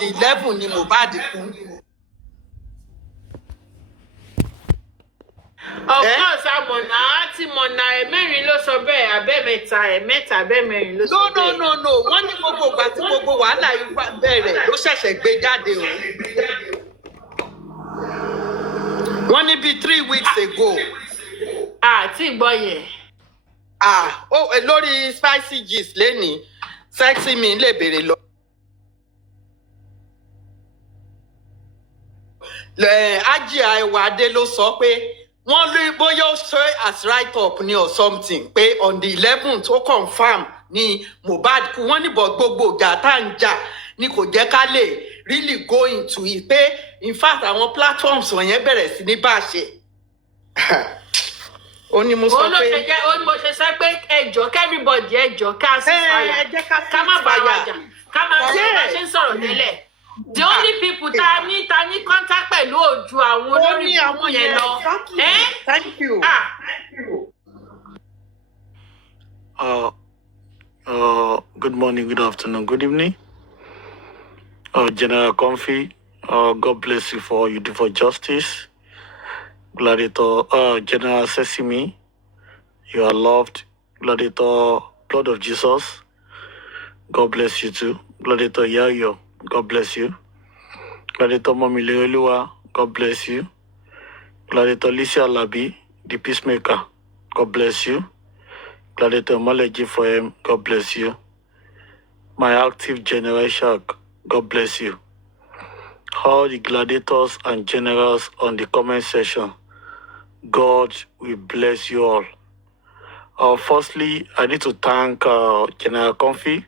11 ni Mohbad kú. Of course, Mọ̀nà ẹ̀mẹ́rin ló sọ bẹ́ẹ̀, ẹ̀mẹ́ta abẹ́mẹ́rin ló sọ bẹ́ẹ̀. No. Wọ́n ní gbogbo ìgbà tí gbogbo wàhálà yìí bẹ̀rẹ̀ ló ṣẹ̀ṣẹ̀ gbé jáde o. Wọ́n ní bíi 3 weeks ago. Tí gbọ́ yẹn. Lórí spicy gist lénìí, sexy mi lè béèrè lọ. Ajia Ewade ló sọ pé wọ́n lé bóyá ó ṣe as write up ni or something pé on the 11th ó confam ni Mohbad kú. Wọ́n níbọ̀ gbogbo ìjà tá ń jà ni kò jẹ́ ká lè really go into it pé in fact àwọn platforms wọ̀nyẹn bẹ̀rẹ̀ sí ní bá a ṣe. Ó ní mo sọ pé ó ní mo ṣe sọ pé ẹjọ́ everybody ẹjọ́ ká sí fàyà ká má bá wa jà ká má ṣe ń sọ̀rọ̀ tẹ́lẹ̀. The only people ta ní contact pẹ̀lú ojú àwọn olórí ìlú yẹn lọ. Thank you. Good morning, good afternoon, good evening. General Comfy, God bless you for all you do for justice. Gladiator, General Sesame, you are loved. Gladiator, Blood of Jesus, God bless you too. Gladiator Yayo, God bless you. Gladiator Mami Leolua, God bless you. Gladiator Lisia Labi, the peacemaker, God bless you. Gladiator Maleji for him, God bless you. My active General Shark, God bless you. All the gladiators and generals on the comment section, God will bless you all. Firstly, I need to thank General Comfy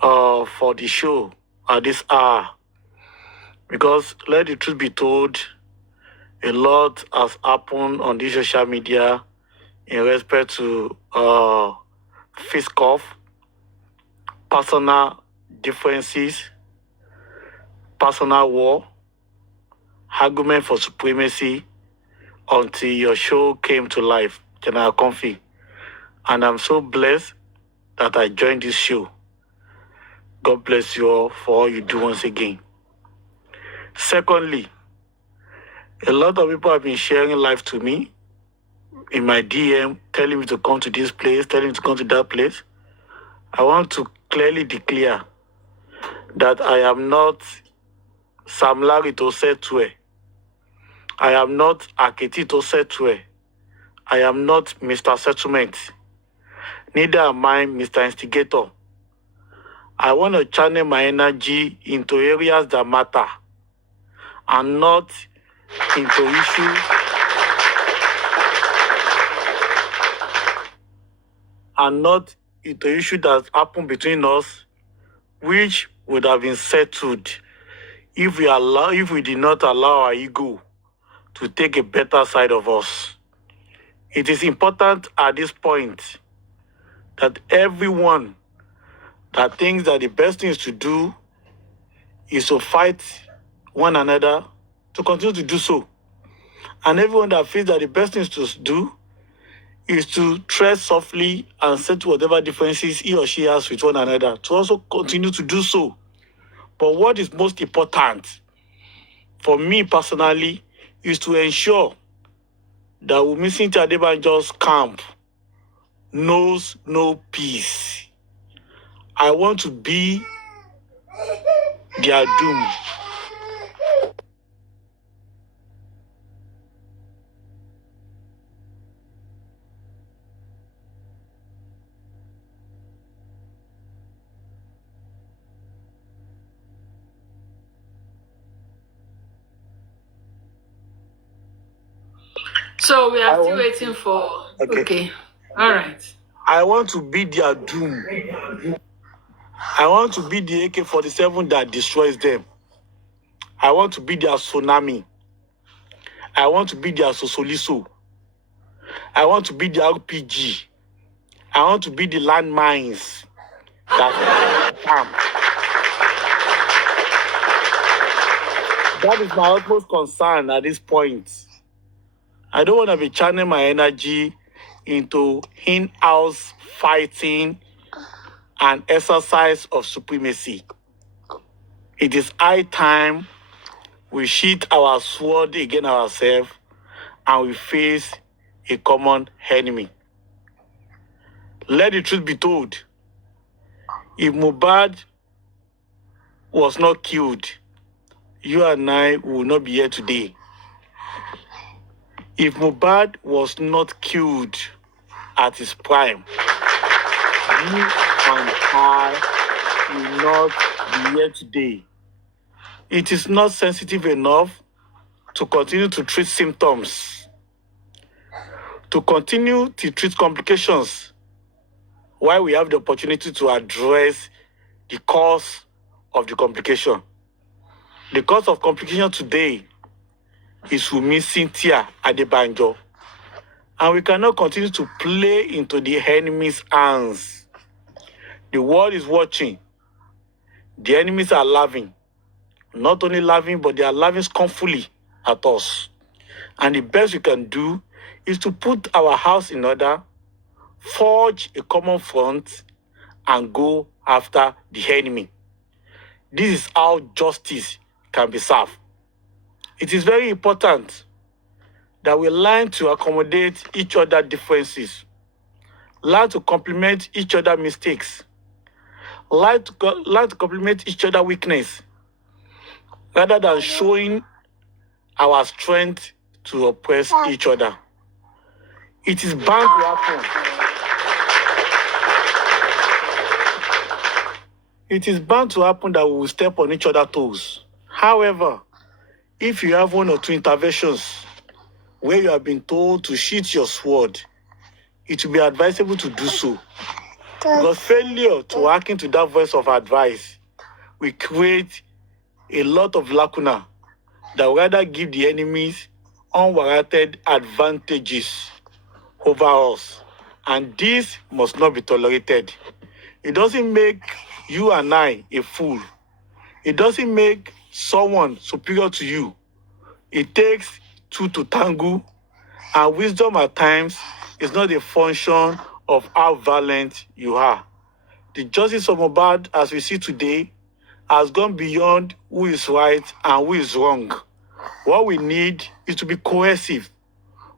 for the show at this hour. Because let the truth be told, a lot has happened on this social media in respect to fist cuff, personal differences, personal war, argument for supremacy until your show came to life, General Comfy. And I'm so blessed that I joined this show. God bless you all for all you do once again. Secondly, a lot of people have been sharing life to me in my DM, telling me to come to this place, telling me to come to that place. I want to clearly declare that I am not Sam Larry to Setwe. I am not Aketi to Setwe. I am not Mr. Settlement. Neither am I Mr. Instigator. I want to channel my energy into areas that matter and not into issues that happen between us, which would have been settled if we did not allow our ego to take a better side of us. It is important at this point that everyone that thinks that the best thing to do is to fight one another to continue to do so. And everyone that feels that the best thing to do is to tread softly and settle whatever differences he or she has with one another, to also continue to do so. But what is most important for me personally is to ensure that Wunmi Adebanjo's camp knows no peace. I want to be their doom. So we are still waiting for... Okay. All right. I want to be their doom. I want to be the AK-47 that destroys them. I want to be their tsunami. I want to be their Sosoliso. I want to be the RPG. I want to be the landmines that That is my utmost concern at this point. I don't want to be channeling my energy into in-house fighting and exercise of supremacy. It is high time we sheath our sword against ourselves and we face a common enemy. Let the truth be told. If Mohbad was not killed, you and I will not be here today. If Mohbad was not killed at his prime, you and I will not be here today. It is not sensitive enough to continue to treat symptoms, to continue to treat complications, while we have the opportunity to address the cause of the complication. The cause of complication today is Wunmi Cynthia Adebanjo. And we cannot continue to play into the enemy's hands. The world is watching. The enemies are laughing. Not only laughing, but they are laughing scornfully at us. And the best we can do is to put our house in order, forge a common front, and go after the enemy. This is how justice can be served. It is very important that we learn to accommodate each other's differences, learn to complement each other's mistakes, learn to complement each other's weakness, rather than showing our strength to oppress each other. It is bound to happen. It is bound to happen that we will step on each other's toes. However, if you have one or two interventions where you have been told to sheath your sword, it will be advisable to do so. Because failure to hearken to that voice of advice will create a lot of lacuna that will rather give the enemies unwarranted advantages over us. And this must not be tolerated. It doesn't make you and I a fool. It doesn't make someone superior to you. It takes two to tango, and wisdom at times is not a function of how violent you are. The justice of Mohbad, as we see today, has gone beyond who is right and who is wrong. What we need is to be cohesive.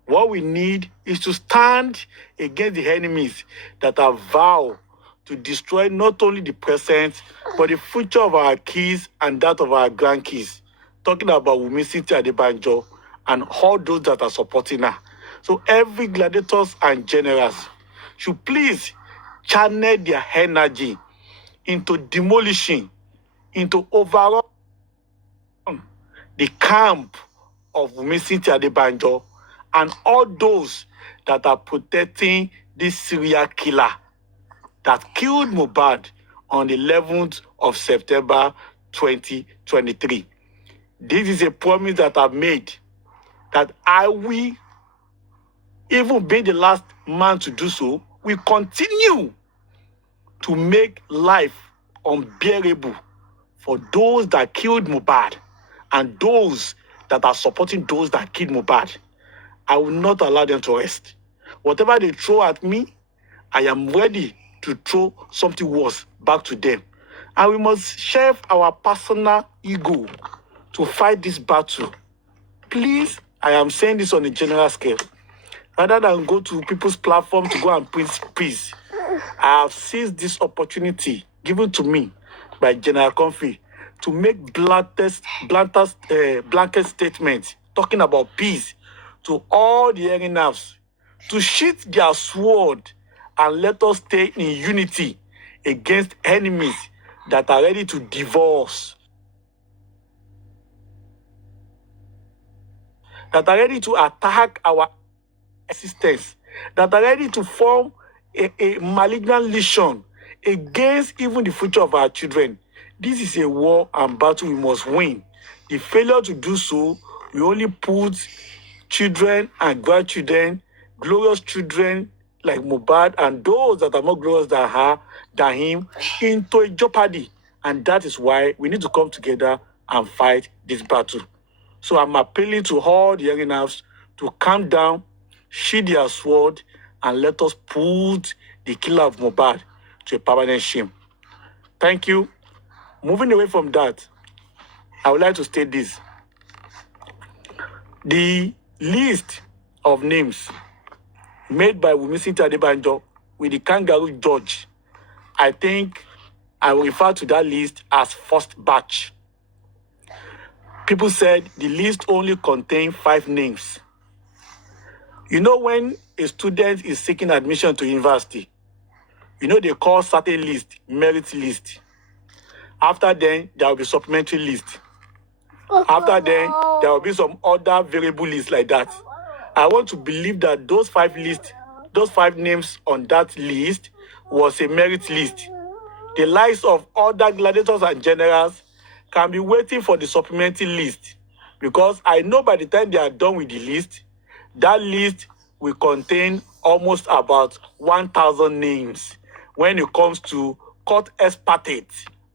What we need is to stand against the enemies that have vowed to destroy not only the present, but the future of our kids and that of our grandkids. Talking about Wunmi Cynthia Adebanjo and all those that are supporting her. So every gladiators and generals should please channel their energy into demolishing, into overall the camp of Wunmi Cynthia Adebanjo and all those that are protecting this serial killer that killed Mohbad on the 11th of September 2023. This is a promise that I've made, that I will, even be the last man to do so, will continue to make life unbearable for those that killed Mohbad and those that are supporting those that killed Mohbad. I will not allow them to rest. Whatever they throw at me, I am ready to throw something worse back to them. And we must share our personal ego to fight this battle. Please, I am saying this on a general scale. Rather than go to people's platform to go and preach peace, I have seized this opportunity given to me by General Comfy to make blanket statements talking about peace to all the arenas, to sheath their sword and let us stay in unity against enemies that are ready to devour us, that are ready to attack our existence, that are ready to form a malignant lesion against even the future of our children. This is a war and battle we must win. The failure to do so will only put children and grandchildren, glorious children like Mohbad and those that are more glorious than him, into a jeopardy. And that is why we need to come together and fight this battle. So I'm appealing to all the arenas to calm down, sheath their sword, and let us put the killer of Mohbad to a permanent shame. Thank you. Moving away from that, I would like to state this. The list of names made by Wunmi Adebanjo with the kangaroo judge, I think I will refer to that list as first batch. People said the list only contained 5 names. You know, when a student is seeking admission to university, you know they call certain list merit list. After then, there will be supplementary list. After then, there will be some other variable lists like that. I want to believe that those 5 names on that list was a merit list. The likes of other gladiators and generals can be waiting for the supplementary list, because I know by the time they are done with the list, that list will contain almost about 1,000 names when it comes to court espartate,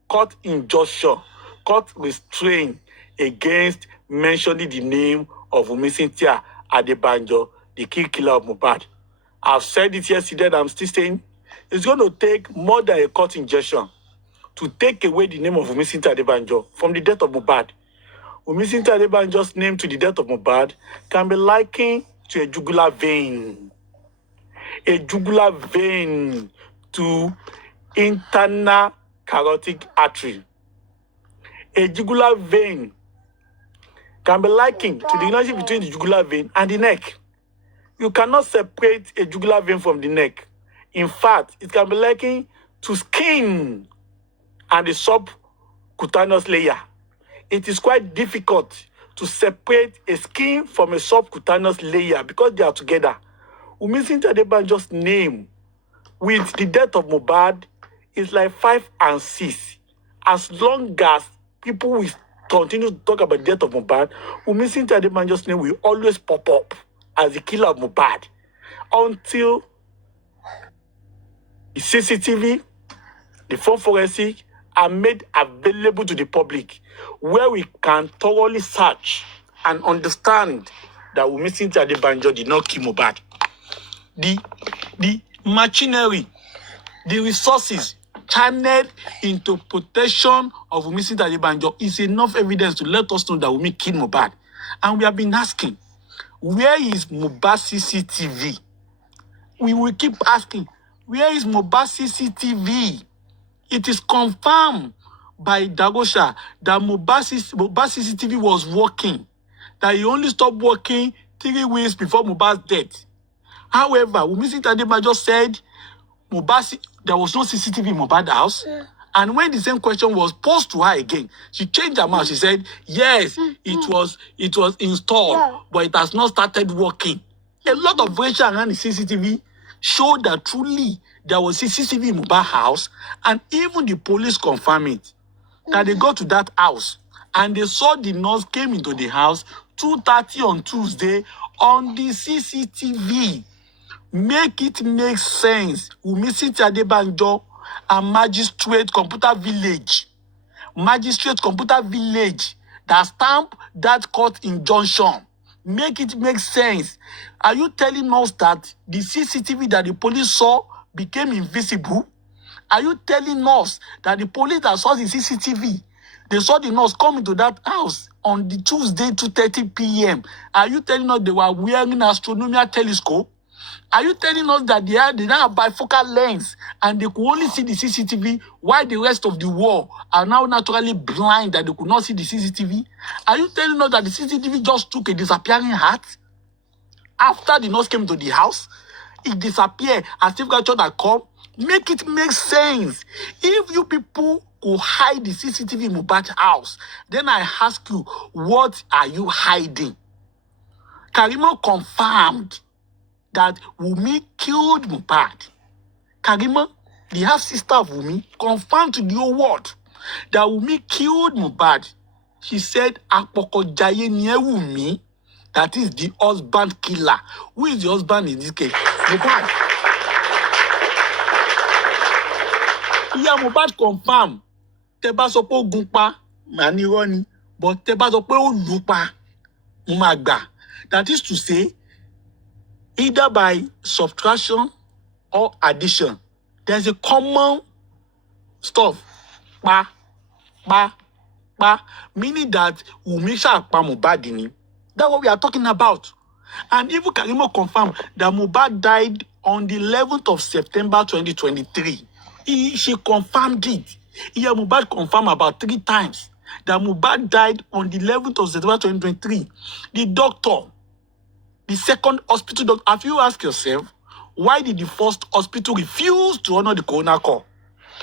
court injunction, court restraint against mentioning the name of Wunmi Adebanjo, the killer of Mohbad. I've said it yesterday and I'm still saying it's going to take more than a court injunction to take away the name of Wunmi Adebanjo from the death of Mohbad. Wunmi Adebanjo's name to the death of Mohbad can be likened to a jugular vein. A jugular vein to internal carotid artery. A jugular vein can be likened to the relationship between the jugular vein and the neck. You cannot separate a jugular vein from the neck. In fact, it can be likened to skin and the subcutaneous layer. It is quite difficult to separate a skin from a subcutaneous layer because they are together. Wunmi Adebanjo's name with the death of Mohbad is like 5 and 6. As long as people will continue to talk about the death of Mohbad, Wunmi Adebanjo's name will always pop up as the killer of Mohbad until the CCTV, the phone forensic are made available to the public, where we can thoroughly search and understand that Wunmi Adebanjo did not kill Mohbad. The machinery, the resources channeled into protection of Wunmi Adebanjo is enough evidence to let us know that Wunmi killed Mohbad. And we have been asking, where is Mohbad CCTV? We will keep asking, where is Mohbad CCTV? It is confirmed by Dagosha that Mohbad CCTV was working, that he only stopped working 3 weeks before Mohbad's death. However, Wunmi Adebanjo said there was no CCTV in Mohbad's house. And when the same question was posed to her again, she changed her mind. She said, yes, it was installed, but it has not started working. A lot of version around the CCTV showed that truly there was CCTV in Mohbad's house, and even the police confirmed it. That they got to that house and they saw the nurse came into the house 2:30 on Tuesday on the CCTV. Make it make sense. Wunmi Adebanjo and Magistrate Computer Village that stamp that court injunction. Make it make sense. Are you telling us that the CCTV that the police saw became invisible? Are you telling us that the police that saw the CCTV, they saw the nurse come into that house on the Tuesday 2:30 p.m.? Are you telling us they were wearing an astronomical telescope? Are you telling us that they didn't have bifocal lens and they could only see the CCTV while the rest of the world are now naturally blind that they could not see the CCTV? Are you telling us that the CCTV just took a disappearing hat? After the nurse came to the house, it disappeared as if God had come. Make it make sense. If you people could hide the CCTV in Mohbad's house, then I ask you, what are you hiding? Karimo confirmed that Wunmi killed Mohbad. Karimo, the half-sister of Wunmi, confirmed to the whole world that Wunmi killed Mohbad. She said, Apokojaye ni Wunmi, that is the husband killer. Who is the husband in this case? Mohbad. Yeah, Mohbad confirmed. Teba sọ pé ó gún pa, màá ní irọ́ ni. But teba sọ pé ó lù pa, mo máa gbà. That is to say, either by subtraction or addition, there's a common stuff. Pa, pa, pa, meaning that Wunmi ṣá pa Mohbad ni. That's what we are talking about. And even Karimo confirmed that Mohbad died on the 11th of September 2023. She confirmed it. Yeah, Mohbad confirmed about 3 times that Mohbad died on the 11th of September 2023. The doctor, the second hospital doctor, have you asked yourself, why did the first hospital refuse to honor the coroner call?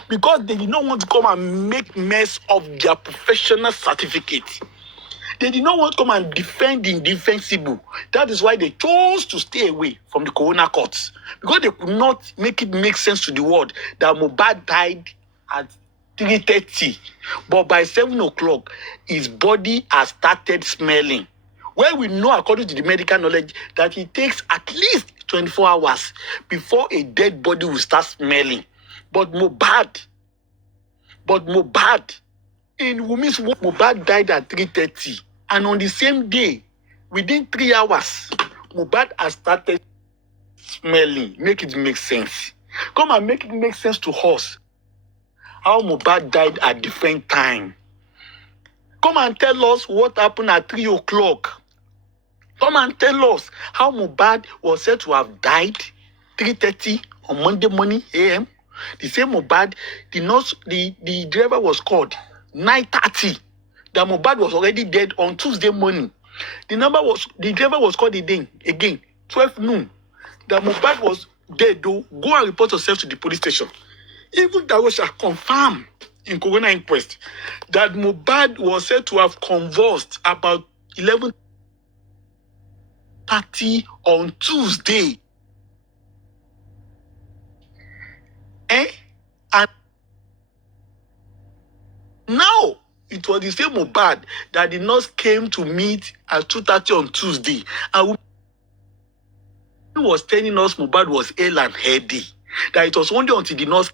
Because they did not want to come and make mess of their professional certificate. They did not want to come and defend the indefensible. That is why they chose to stay away from the coroner courts. Because they could not make it make sense to the world that Mohbad died at 3:30. But by 7 o'clock, his body has started smelling. Where we know, according to the medical knowledge, that it takes at least 24 hours before a dead body will start smelling. But Mohbad, in Wunmi's work, Mohbad died at 3:30. And on the same day, within 3 hours, Mohbad has started smelling. Make it make sense. Come and make it make sense to us how Mohbad died at different time. Come and tell us what happened at 3 o'clock. Come and tell us how Mohbad was said to have died 3:30 on Monday morning a.m. The same Mohbad, the driver was called 9:30. That Mohbad was already dead on Tuesday morning. The driver was called again 12 noon. That Mohbad was dead though. Go and report yourself to the police station. Even Darosha confirmed in coroner inquest that Mohbad was said to have convulsed about 11:30 on Tuesday. And now it was the same Mohbad that the nurse came to meet at 2:30 on Tuesday. And he was telling us Mohbad was ill and heady. That it was only until the nurse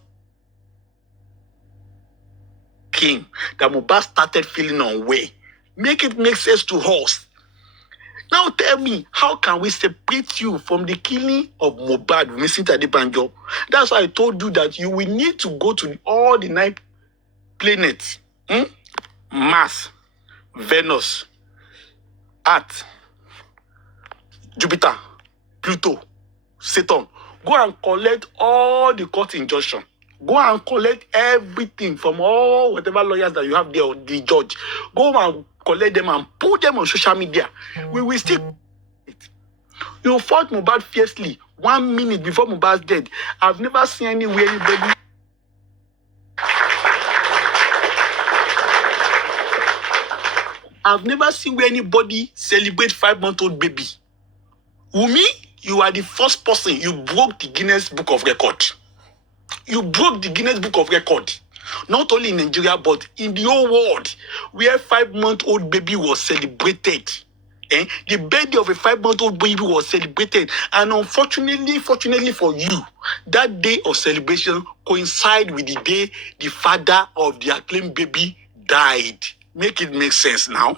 came that Mohbad started feeling unwell. Make it make sense to us. Now tell me, how can we separate you from the killing of Mohbad, Mr. Adebanjo? That's why I told you that you will need to go to all the 9 planets. Mars, Venus, Earth, Jupiter, Pluto, Saturn. Go and collect all the court injunction. Go and collect everything from all whatever lawyers that you have there, or the judge. Go and collect them and put them on social media. We will still. You fought Mohbad fiercely 1 minute before Mohbad's dead. I've never seen anywhere anybody. I've never seen where anybody celebrate 5-month-old baby. Wunmi, you are the first person. You broke the Guinness Book of Record. You broke the Guinness Book of Record. Not only in Nigeria, but in the whole world, where 5-month-old baby was celebrated. The birthday of a 5-month-old baby was celebrated. And fortunately for you, that day of celebration coincided with the day the father of the acclaimed baby died. Make it make sense now.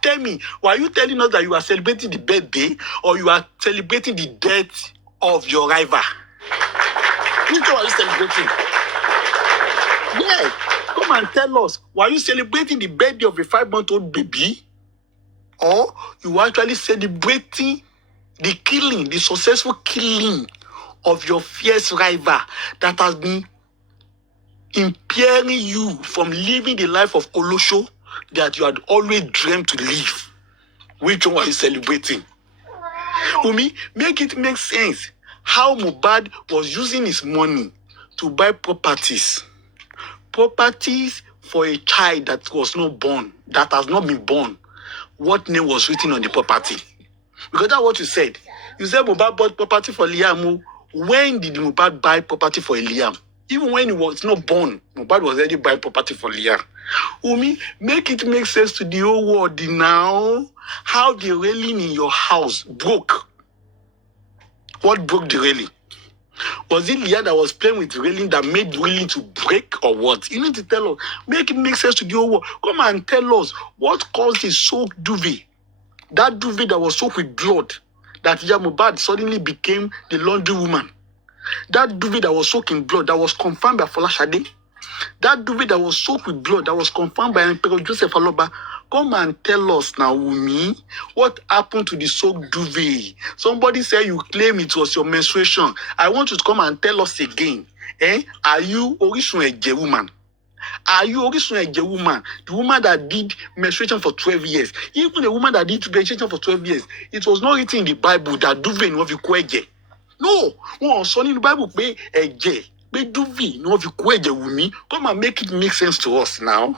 Tell me, were you telling us that you are celebrating the birthday or you are celebrating the death of your rival? Which one are you celebrating? Yes, come and tell us, were you celebrating the birthday of a 5-month-old baby? Or you were actually celebrating the killing, the successful killing of your fierce rival that has been impairing you from living the life of Olosho that you had always dreamed to live? Which one are you celebrating? Wunmi, make it make sense how Mohbad was using his money to buy properties for a child that was not born, that has not been born. What name was written on the property? Because that's what you said. You said Mohbad bought property for Liam. When did Mohbad buy property for Liam? Even when he was not born, Mohbad was already buying property for Liam. Wunmi, make it make sense to the whole world now. How the railing in your house broke. What broke the railing? Was it Leah that was playing with railing that made the railing to break, or what? You need to tell us. Make it make sense to the whole world. Come and tell us what caused the soaked duvet. That duvet that was soaked with blood, that Mohbad suddenly became the laundry woman. That duvet that was soaked in blood, that was confirmed by Folashade. That duvet that was soaked with blood, that was confirmed by Emperor Joseph Aloba, come and tell us now, Wumi, what happened to the soaked duvet? Somebody said you claim it was your menstruation. I want you to come and tell us again. Are you Orisun Eje woman? Are you Orisun Eje woman? The woman that did menstruation for 12 years. Even the woman that did menstruation for 12 years, it was not written in the Bible that duvet no fi kó ẹ̀jẹ̀. No, one son in the Bible pé ẹ̀jẹ̀, pé duvet no fi kó ẹ̀jẹ̀ Wumi. Come and make it make sense to us now.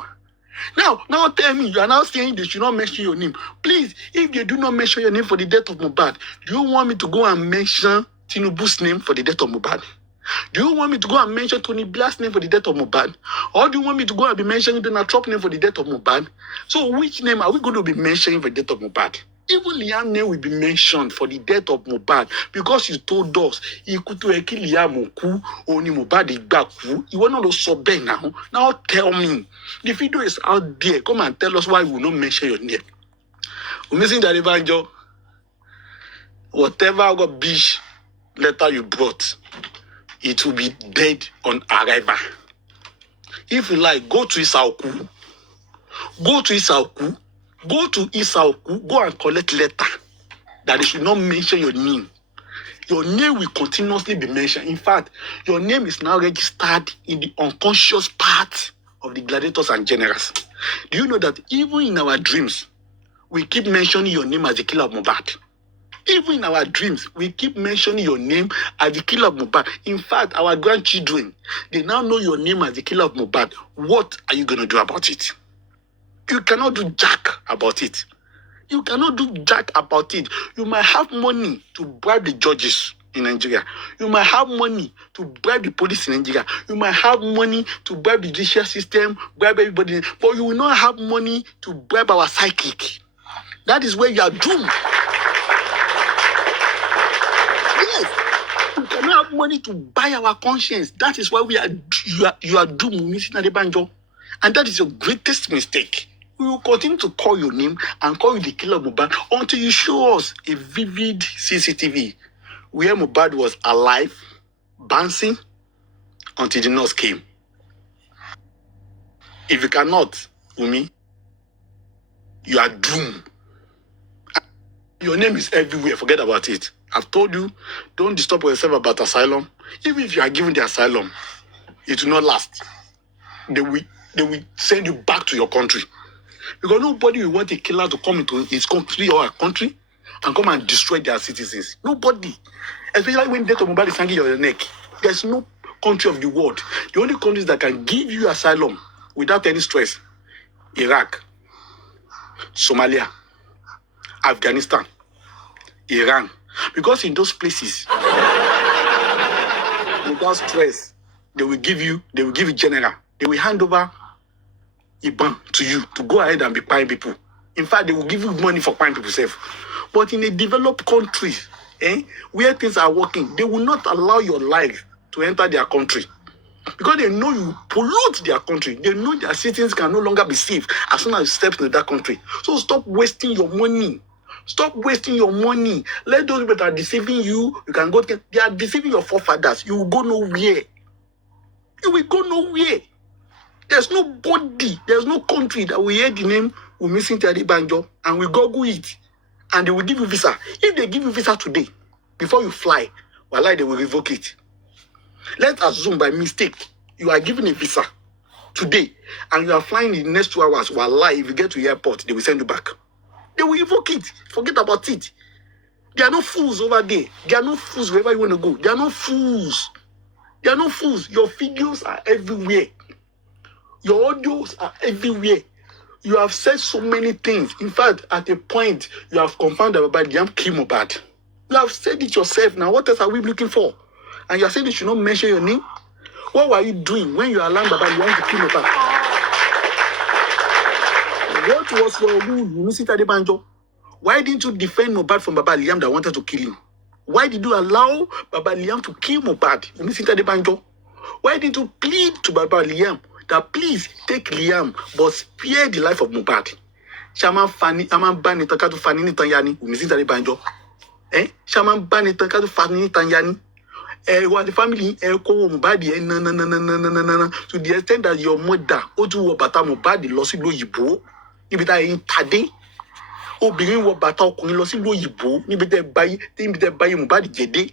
Now tell me, you are now saying they should not mention your name. Please, if they do not mention your name for the death of Mohbad, do you want me to go and mention Tinubu's name for the death of Mohbad? Do you want me to go and mention Tony Blair's name for the death of Mohbad? Or do you want me to go and be mentioning Donald Trump's name for the death of Mohbad? So which name are we going to be mentioning for the death of Mohbad? Even Liam's name will be mentioned for the death of Mohbad because you told us ikú tó yẹ kí Liam kú, òun ni Mohbad gbà kú. Ìwọ náà ló sọ bẹ́ẹ̀ now. Now tell me. The video is out there. Come and tell us why we will not mention your name. We're missing the Evangelist. Whatever rubbish letter you brought, it will be dead on arrival. If you like, go to Isauku. Go to Isauku. Go to Isauku. Go and collect letter that they should not mention your name. Your name will continuously be mentioned. In fact, your name is now registered in the unconscious part of the gladiators and generals. Do you know that even in our dreams, we keep mentioning your name as the killer of Mohbad? Even in our dreams, we keep mentioning your name as the killer of Mohbad. In fact, our grandchildren, they now know your name as the killer of Mohbad. What are you going to do about it? You cannot do jack about it. You cannot do jack about it. You might have money to bribe the judges in Nigeria. You might have money to bribe the police in Nigeria. You might have money to bribe the judicial system, bribe everybody. But you will not have money to bribe our psychic. That is where you are doomed. You cannot have money to buy our conscience. That is why you are doomed, Mr. Adebanjo. And that is your greatest mistake. We will continue to call your name and call you the killer of Mohbad until you show us a vivid CCTV where Mohbad was alive, bouncing, until the nurse came. If you cannot, Umi, you are doomed. Your name is everywhere. Forget about it. I've told you, don't disturb yourself about asylum. Even if you are given the asylum, it will not last. They will send you back to your country. Because nobody will want a killer to come into his country or a country and come and destroy their citizens. Nobody. Especially when death of Mohbad is hanging on your neck. There's no country of the world. The only countries that can give you asylum without any stress, Iraq, Somalia, Afghanistan, Iran. Because in those places, without stress, they will give you general. They will hand over Iban to you to go ahead and be paying people. In fact, they will give you money for paying people safe. But in a developed country, where things are working, they will not allow your life to enter their country. Because they know you pollute their country. They know their citizens can no longer be safe as soon as you step into that country. So stop wasting your money. Stop wasting your money. Let those people that are deceiving you, you can go. They are deceiving your forefathers. You will go nowhere. You will go nowhere. There's nobody, there's no country that will hear the name Wumi Adebanjo and will Google it. And they will give you visa. If they give you visa today, before you fly, wallahi, they will revoke it. Let's assume by mistake, you are given a visa today and you are flying in the next 2 hours. Wallahi, if you get to the airport, they will send you back. They will revoke it. Forget about it. There are no fools over there. There are no fools wherever you want to go. There are no fools. There are no fools. Your videos are everywhere. Your audios are everywhere. You have said so many things. In fact, at a point, you have confirmed that Baba Liam killed Mohbad. You have said it yourself. Now, what else are we looking for? And you are saying you should not mention your name? What were you doing when you allowed Baba Liam to kill Mohbad? What was your rule, Mr. Adebanjo? Why didn't you defend Mohbad from Baba Liam that wanted to kill him? Why did you allow Baba Liam to kill Mohbad, Mr. Adebanjo? Why didn't you plead to Baba Liam that please take Liam but spare the life of Mohbad? Shaman Fani, Aman Bani Takatu Fani Tanyani, Mr. Adebanjo. Shaman Bani Takatu Fani Tanyani. What the family ko Mohbad na to the extent that your mother ó tún wọ bàtà Mohbad lọ sí ìlú òyìnbó níbi tá yín tàdé obìnrin wọ bàtà ọkùnrin lọ sí ìlú òyìnbó níbi tẹ́ báyé Mohbad jẹdé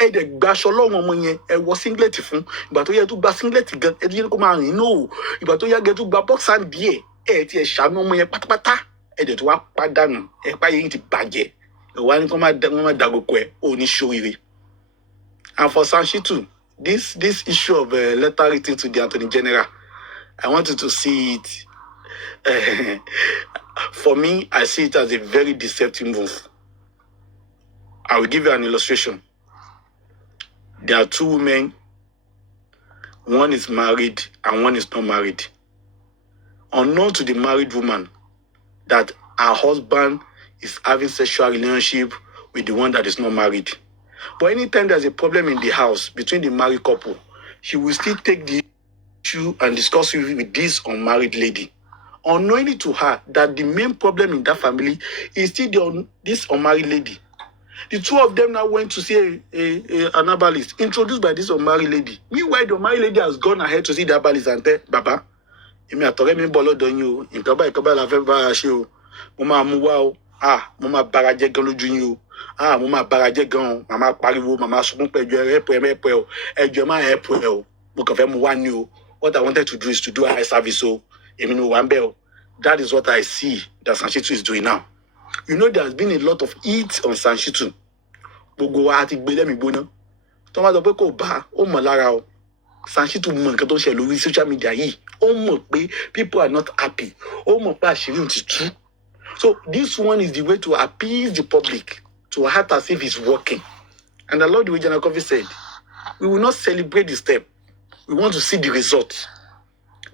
ẹ dẹ̀ gba aṣọ lọ́rùn ọmọ yẹn ẹ wọ singlet fún ìgbà tó yẹ tó gba singlet gan ẹ tó yẹ kó máa rìn náà ìgbà tó yẹ gẹ tó gba boxer díẹ̀ ẹ ti ẹ ṣàánú ọmọ yẹn pátápátá ẹ dẹ̀ tó wá pàdánù ẹ páyé yín ti bàjẹ́ ẹ wá ní kó má dàgòkò ẹ ò ní ṣoríire. And for Sanshitu, this issue of letter written to the Attorney General, I want you to see it. For me, I see it as a very deceptive move. I will give you an illustration. There are two women. One is married and one is not married. Unknown to the married woman that her husband is having sexual relationship with the one that is not married. But anytime there's a problem in the house between the married couple, she will still take the issue and discuss it with this unmarried lady, unknowingly to her that the main problem in that family is still this unmarried lady. The two of them now went to see an herbalist introduced by this unmarried lady. Meanwhile, the unmarried lady has gone ahead to see the herbalist and tell Baba, èmi àtọ̀rẹ́ mi bọ̀ lọ́dọ̀ yín o, nǹkan báyìí la fẹ́ bá a ṣe o, mo máa mú wá o, mo máa bara jẹ́ gan lójú yín o, mo máa bara jẹ́ gan o, màmá pariwo, màmá sunkún pé ẹjọ́ ẹ̀pọ̀ o, ẹjọ́ má ẹ̀pọ̀ o, mo kàn fẹ́ mú wá ní o. What I wanted to do is to do eye service o, èmi ni wà ń bẹ̀ o. That is what I see that Sanshitu is doing now. You know, there has been a lot of heat on Sanshitu. Gbogbo wa ti gbé lẹ́mìí gbóná. Tó máa sọ pé kò bá ó mọ̀ lára o. Sanshitu mọ nǹkan tó ń ṣẹlẹ̀ lórí social media yìí. Ó mọ̀ pé people are not happy. Ó mọ̀ pé àṣírí òun ti tú. So this one is the way to appease the public, to act as if it's working. And I love the way General Coffee said, we will not celebrate the step. We want to see the results.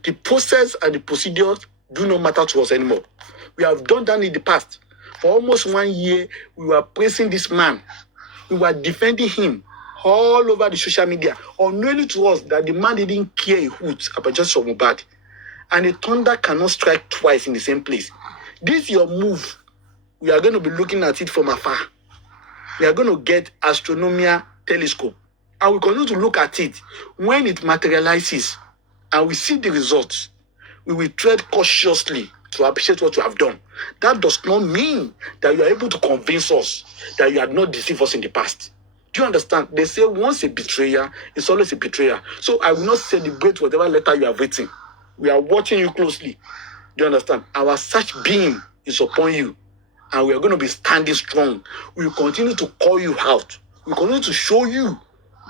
The process and the procedures do not matter to us anymore. We have done that in the past. For almost 1 year, we were praising this man. We were defending him all over the social media, unknowingly to us that the man didn't care a hoot about just from Mohbad. And a thunder cannot strike twice in the same place. This your move. We are going to be looking at it from afar. We are going to get astronomical telescope. And we continue to look at it. When it materializes and we see the results, we will tread cautiously to appreciate what you have done. That does not mean that you are able to convince us that you had not deceived us in the past. Do you understand? They say once a betrayer is always a betrayer. So I will not celebrate whatever letter you have written. We are watching you closely. Do you understand? Our search beam is upon you. And we are going to be standing strong. We will continue to call you out. We will continue to show you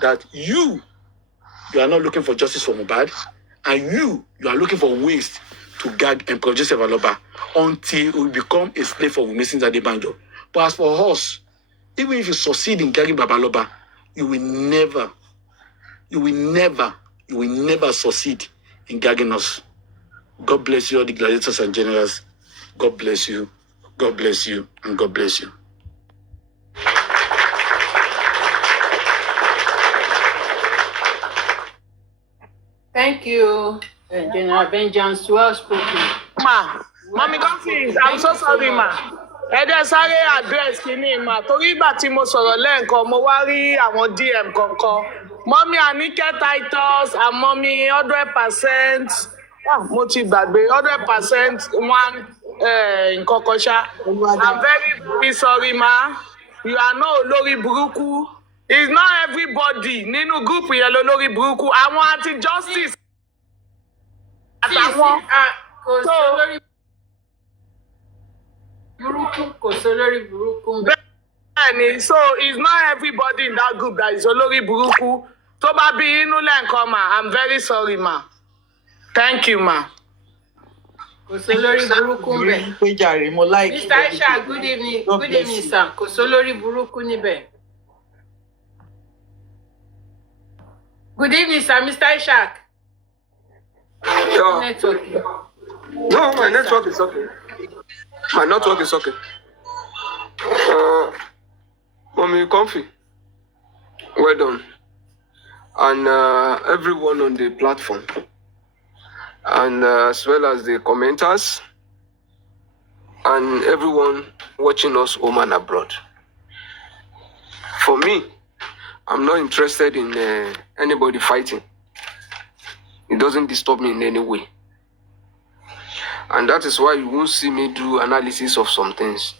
that you are not looking for justice for Mohbad. And you are looking for ways to gag Emperor Joseph Aloba until we become a slave for Wunmi Adebanjo. But as for us, even if you succeed in gagging Baba Aloba, you will never succeed in gagging us. God bless you, all the gladiators and generals. God bless you. God bless you, and God bless you. Thank you, General Vengeance. Well spoken. Mommy Confidence, I'm so sorry, ma. Ẹ dẹ́ sáré address kìíní ma. Torí ìgbà tí mo sọ̀rọ̀ lẹ́ẹ̀kan, mo wá rí àwọn DM kankan. Mommy Anike Titus and mommy 100%. Mo ti gbàgbé 100% one nǹkan kan ṣá. I'm very, very sorry, ma. You are not olórí burúkú. It's not everybody nínú group yẹn lolórí burúkú. Àwọn anti justice. Àtàwọn. Kò sólórí burúkú. Bẹ́ẹ̀ni, so it's not everybody in that group that is olórí burúkú. Tó bá bí inú lẹ́ǹkan ma, I'm very sorry, ma. Thank you, ma. Kò sólórí burúkú níbẹ̀. Mr. Aisha, good evening. Good evening, sir. Kò sólórí burúkú níbẹ̀. Good evening, sir. Mr. Ishaq. Yeah. Network. No, my network is okay. My network is okay. Mommy Comfy, well done. And everyone on the platform. And as well as the commenters. And everyone watching us home and abroad. For me, I'm not interested in anybody fighting. It doesn't disturb me in any way. And that is why you won't see me do analysis of some things.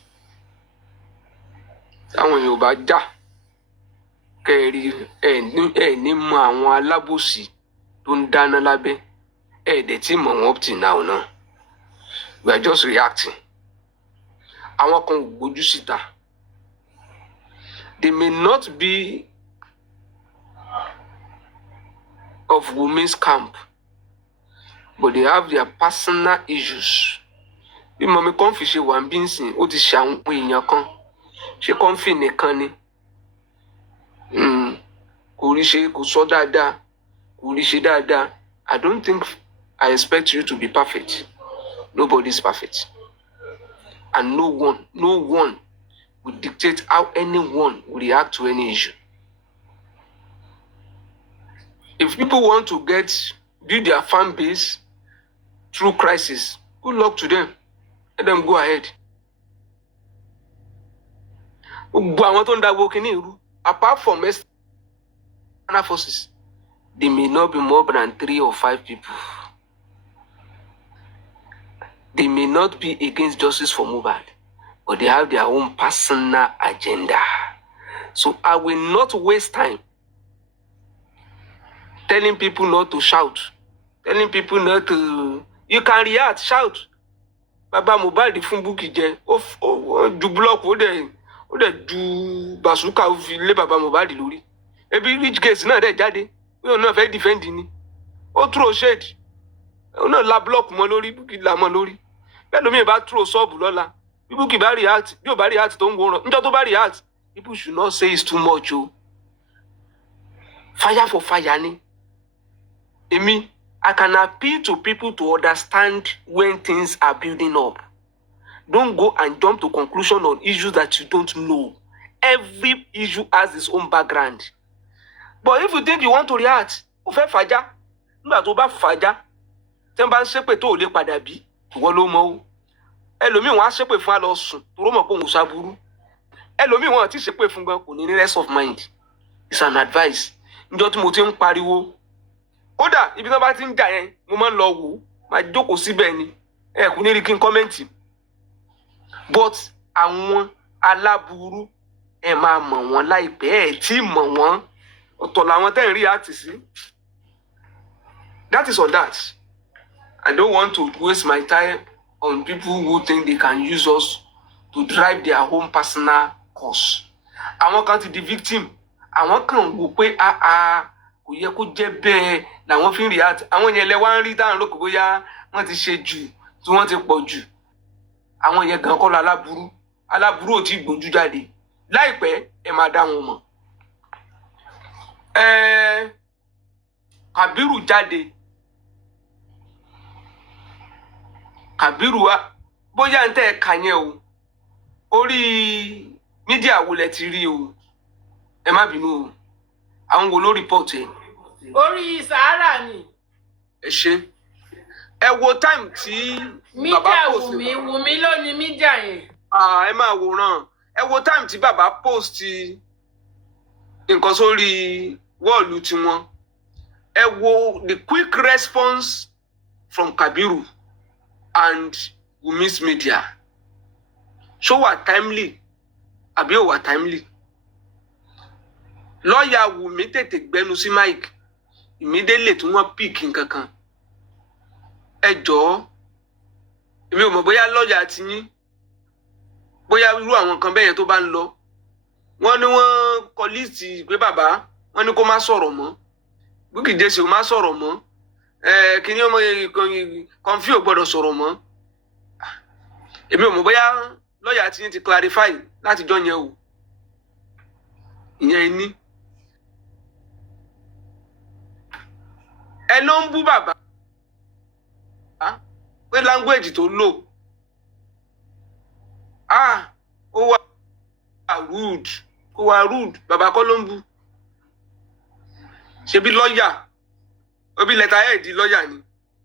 Àwọn Yorùbá jà kẹ́ẹ̀rí ẹ̀ ní mọ àwọn alábòsí tó ń dáná lábẹ́ dẹ̀ tí mọ̀ wọ́n up till now náà. We are just reacting. Àwọn kan ò gbójú síta. They may not be of women's camp, but they have their personal issues. Bí mọ̀mí kan fi ṣe wà ń bí ń sìn, ó ti ṣe àwọn èèyàn kan. Ṣé kan fi nìkan ni? Kò rí ṣe, kò sọ dáadáa, kò rí ṣe dáadáa. I don't think I expect you to be perfect. Nobody is perfect. And no one will dictate how anyone will react to any issue. If people want to build their fan base through crisis, good luck to them. Let them go ahead. Apart from external forces, there may not be more than 3 or 5 people. They may not be against justice for Mohbad, but they have their own personal agenda. So I will not waste time telling people not to shout, telling people not to... You can react, shout. Baba Mohbad fún Bukky jẹ, ó ju block, ó dẹ̀ ju bazooka ó fi lé Baba Mohbad lórí. Ebi rich case náà dẹ̀ jáde, ó náà fẹ́ defend ni. Ó throw shade. Ó náà la block mọ́ lórí, Bukky la mọ́ lórí. Bẹ́ẹ̀ lómi bá throw sub lọ́la. Bí Bukky bá react, bí ó bá react tó ń wòran. Níjọ́ tó bá react, people should not say it's too much o. Fire for fire ni. I can appeal to people to understand when things are building up. Don't go and jump to conclusion on issues that you don't know. Every issue has its own background. But if you think you want to react, ó fẹ́ fàjà. Nígbà tó bá fàjà, tí wọ́n bá ń ṣépè tó ò lè padà bí, ìwọ ló mọ̀ o. Ẹlòmíì wọ́n á ṣépè fún á lọ sùn, tó mọ̀ pé òun ṣàbúrú. Ẹlòmíì wọ́n ti ṣépè fún gan kò ní ní rest of mind. It's an advice. Níjọ́ tí mo ti ń pariwo, kódà ibi tí wọ́n bá ti ń jà yẹn, mo máa ń lọ wò, máa jókòó síbẹ̀ ni. Kò ní rí kí n kọ́mẹ́ǹtì. But àwọn aláburú máa mọ̀ wọ́n láìpẹ́, tí mọ̀ wọ́n. Ọ̀tọ̀ làwọn tẹ́ ń react sí. That is on that. I don't want to waste my time on people who think they can use us to drive their own personal cause. Àwọn kan ti di victim. Àwọn kan wò pé kò yẹ kó jẹ́ bẹ́ẹ̀ làwọn fi ń react. Àwọn yẹn lẹ wá ń rí dáhùn lóko bóyá wọ́n ti ṣe jù, tí wọ́n ti pọ̀ jù. Àwọn yẹn gan kọ́ lọ aláburú. Aláburú ò tí gbójú jáde. Láìpẹ́ ẹ máa dá wọn mọ̀. Kàbírù jáde. Kàbírù wa bóyá ń tẹ́ ẹ̀ka yẹn o. Orí mídíà wo lẹ ti rí o. Ẹ má bínú o. Àwọn wo ló report ẹ? Orí Sahara ni. Ẹ ṣé. Ẹ wo time tí bàbá post. Wùmí ló ní mídíà yẹn. Ẹ máa wòran. Ẹ wo time tí bàbá post nǹkan sórí wọ́ọ̀lù tiwọn. Ẹ wo the quick response from Kabiru and Wumi's media. Ṣó wà timely àbí ò wà timely? Lọ́ọ̀yà Wumi tètè gbẹnu sí mic immediately tí wọ́n pick nǹkan kan. Ẹ jọ̀ọ́, èmi ò mọ̀ bóyá lọ́ọ̀yà ti yín, bóyá irú àwọn nǹkan bẹ́ẹ̀ yẹn tó bá ń lọ. Wọ́n ní wọ́n kọ líìsì pé bàbá, wọ́n ní kó má sọ̀rọ̀ mọ́. Bukky Jesse ò má sọ̀rọ̀ mọ́. Kíní ọmọ Kọ́ńfì ò gbọ́dọ̀ sọ̀rọ̀ mọ́. Èmi ò mọ̀ bóyá lọ́ọ̀yà ti yín ti clarify láti jọ yẹn o. Ìyẹn ní. Ẹ ló ń bú bàbá. Pé language tó lò. Ó wà rude. Ó wà rude. Bàbá kọ́ ló ń bú. Ṣebí lọ́ọ̀yà. Obi lẹ́tà ẹ̀ di lọ́ọ̀yà ni.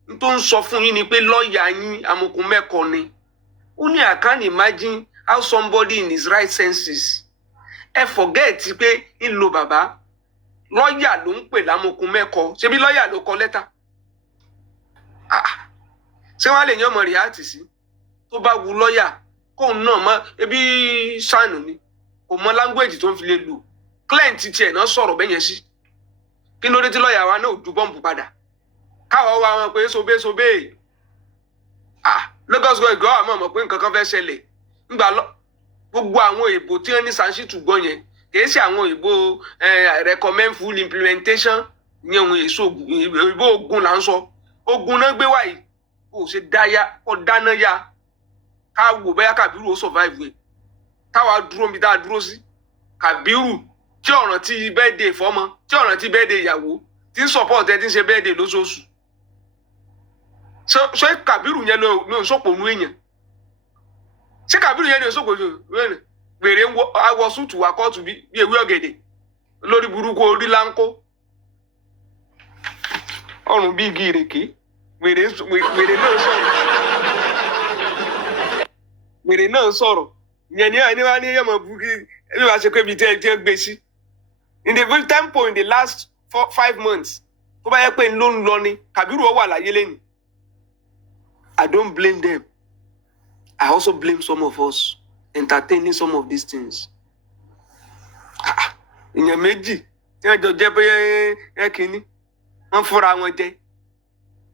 N tó ń sọ fún yín ni pé lọ́ọ̀yà yín amokùn mẹ́kọ ni. Ó ní I can't imagine how somebody in his right senses. Ẹ forget pé ń lo bàbá. lọ́ọ̀yà ló ń pè lámokun mẹ́kọ ṣebí lọ́ọ̀yà ló kọ lẹ́tà ṣé wọ́n á lè yan ọmọ rìhátì sí tó bá wu lọ́ọ̀yà kóun náà mọ ebi ṣàánú ni kò mọ láńgbèjì tó ń fi lè lò client tiẹ̀ náà sọ̀rọ̀ bẹ́yẹn sí kí ló dé tí lọ́ọ̀yà wa náà ò ju bọ́ǹbù padà káwọ́ wa wọn pé sobe Lagos go àmọ́ mọ̀ pé nǹkan kan fẹ́ ṣẹlẹ̀ nígbà gbogbo àwọn èèbò tí wọ́n ní Sanṣítù gbọ́ yẹn kìí ṣe àwọn èèbò recommend full implementation ní ohun èso èèbò ogun là ń sọ ogun náà gbé wáyé kò ṣe dáná ya ká wò bẹ́yà Kàbírù ó survive ẹ̀ táwa dúró níbi tá a dúró sí Kàbírù tí ọ̀ràn tí birthday fọ́mọ tí ọ̀ràn tí birthday ìyàwó tí ń support ẹ tí ń ṣe birthday lóṣooṣù ṣé Kàbírù yẹn ló ń sọ̀pọ̀ nú èèyàn ṣé Kàbírù yẹn ló ń sọ̀pọ̀ nú èèyàn wèrè awọ súùtù wà kóòtù bí ewé ọ̀gẹ̀dẹ̀ lórí burúkú orí láńkó ọrùn bí igi ìrèké wèrè náà sọ̀rọ̀ ìyẹn ní ẹni wá ní yẹmọ búkí ẹni wá ṣe pé ibi tí ẹ gbé sí in the tempo in the last 5 months tó bá yẹ pé ló ń lọ ni Kàbírù ó wà láyé lẹ́nu. I don't blame them. I also blame some of us entertaining some of these things. Ìyẹn méjì tí wọ́n jọ jẹ́ pé ẹ kìíní wọ́n fúnra wọn jẹ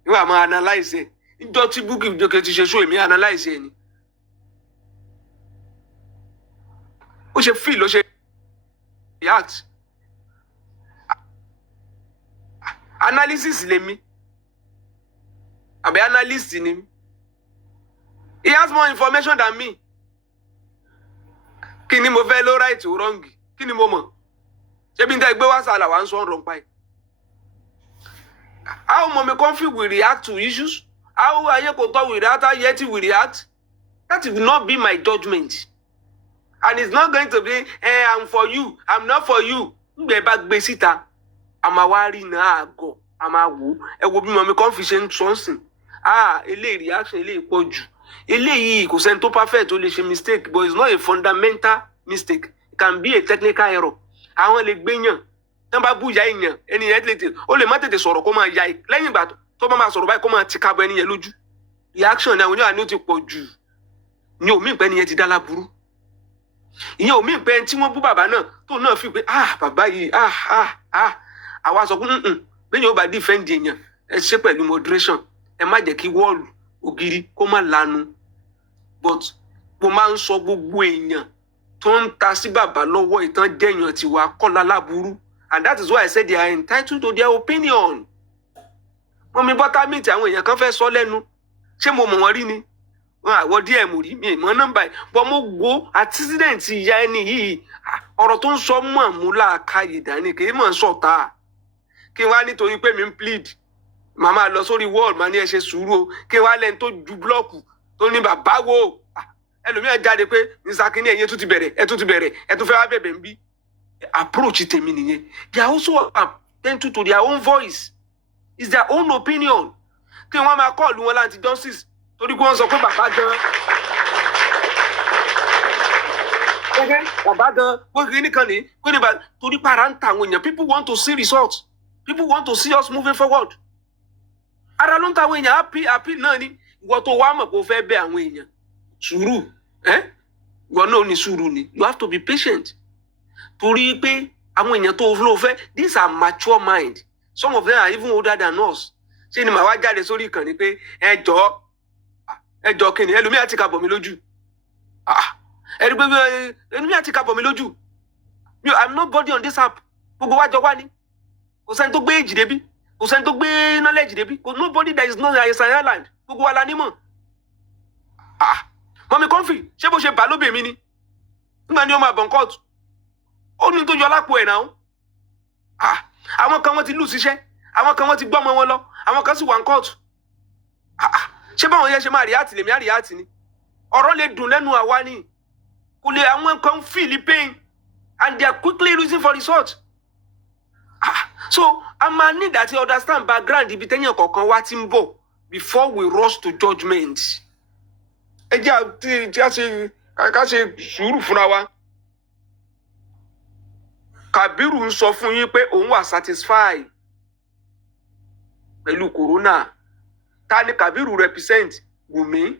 ìwà máa analyze ẹ̀ níjọ́ tí Bukky Jokẹ́ ti ṣe show èmi analyze ẹ̀ ni. Ó ṣe feel ló ṣe react. Analysis lèmi àbí analyst ni mi. He has more information than me. Kí ni mo fẹ́ ló right or wrong? Kí ni mo mọ̀? Ṣé bí n tẹ́ gbé wá sàlà wá ń sọ ọ̀rọ̀ pa ẹ̀? How Mommy Comfy will react to issues? How Ayekoto will react? How Yeti will react? That will not be my judgment. And it's not going to be, I'm for you, I'm not for you. Ngbẹ̀ bá gbé síta, àmà wá rí náà àgọ̀, àmà wò. Ẹ wo bí Mommy Comfy ṣe ń sọ́nsìn. Eléyìí reaction eléyìí pọ̀ jù. Eléyìí kò sẹ́ni tó perfect tó lè ṣe mistake, but it's not a fundamental mistake. It can be a technical error. Àwọn lè gbéyàn tán bá bú ìyá èèyàn ẹni yẹn tètè ó lè má tètè sọ̀rọ̀ kó máa ya lẹ́yìn ìgbà tó bá máa sọ̀rọ̀ báyìí kó máa ti kábọ̀ ẹni yẹn lójú. Reaction ni àwọn oníwà ni ó ti pọ̀ jù ní òmíì pé ẹni yẹn ti dá láburú. Ìyẹn òmíì pé ẹni tí wọ́n bú bàbá náà tó náà fi pé bàbá yìí àwa sọ pé bẹ́ẹ̀ yóò bá defend èèyàn ẹ ṣe pẹ̀lú moderation ẹ má jẹ́ kí wọ́ọ̀lù ògiri kó má lanu. But mo máa ń sọ gbogbo èèyàn tó ń ta sí bàbá lọ́wọ́ ìtàn jẹ́yàn tiwa kọ́lá láburú. And that is why I said they are entitled to their opinion. Mọ́mí Buttermilk àwọn èèyàn kan fẹ́ sọ lẹ́nu. Ṣé mo mọ̀ wọ́n rí ni? Àwọn DM rí mi ìmọ̀ nọ́mbà yìí. But mo wo accident ìyá ẹni yìí. Ọ̀rọ̀ tó ń sọ mọ̀ mú làákàyè dání kì í mọ̀ ń sọ̀tà. Kí wá nítorí pé mi ń plead. Màmá lọ sórí wall màá ní ẹ ṣe sùúrù o. Kí wá lẹ́ni tó ju blọ́ọ̀kù tó ní bàbá wo. Ẹlòmíràn jáde pé Mr. Kini ẹ̀yẹ tún ti bẹ̀rẹ̀ ẹ tún fẹ́ wá bẹ̀bẹ̀ ń bí. Approach tèmi nìyẹn. They are also attentive to their own voice. It's their own opinion. Kí wọ́n máa kọ́ọ̀lù wọn láti justice torí pé wọ́n sọ pé bàbá gan. Bàbá gan wọ́n kiri nìkan ní pé nígbà torí para ń ta àwọn èèyàn. People want to see results. People want to see us moving forward. Ara ló ń ta àwọn èèyàn happy náà ni. Ìwọ tó wá mọ̀ pé o fẹ́ bẹ àwọn èèyàn. Sùúrù. Ìwọ náà ní sùúrù ni. You have to be patient. Torí pé àwọn èèyàn tó ló fẹ́ these are mature mind. Some of them are even older than us. Ṣé ni màá wá jáde sórí ìkànnì pé ẹjọ́ kìnìún ẹlòmíà ti kàbọ̀ mi lójú. Ẹni pé ẹlòmíà ti kàbọ̀ mi lójú. I'm not body on this app. Gbogbo wa jọ wá ni. Kò sẹ́ni tó gbé èjì débi. Kò sẹ́ni tó gbé knowledge débi. Kò nobody that is not a island. Gbogbo wa la ní mọ̀. Mommy Comfy ṣé bó ṣe bà lóbè mi ni? Nígbà ni ó máa bọ̀ kóòtù. Ó ní tó yọ lápò ẹ̀ náà. Àwọn kan wọ́n ti lù síṣẹ́. Àwọn kan wọ́n ti gbọ́mọ wọn lọ. Àwọn kan sì wà ní kóòtù. Ṣé báwọn yẹn ṣe máa react lèmi á react ni? Ọ̀rọ̀ lè dùn lẹ́nu àwa ni. Kò lè àwọn kan feel pain and they are quickly losing for result. So a máa need to understand background ibi tẹ́yìn kọ̀ọ̀kan wá ti ń bọ̀ before we rush to judgment. Ẹ jẹ́ ká ṣe sùúrù fúnra wa. Kabiru ń sọ fún yín pé òun wà satisfied pẹ̀lú corona. Ta ni Kabiru represent? Wùmí.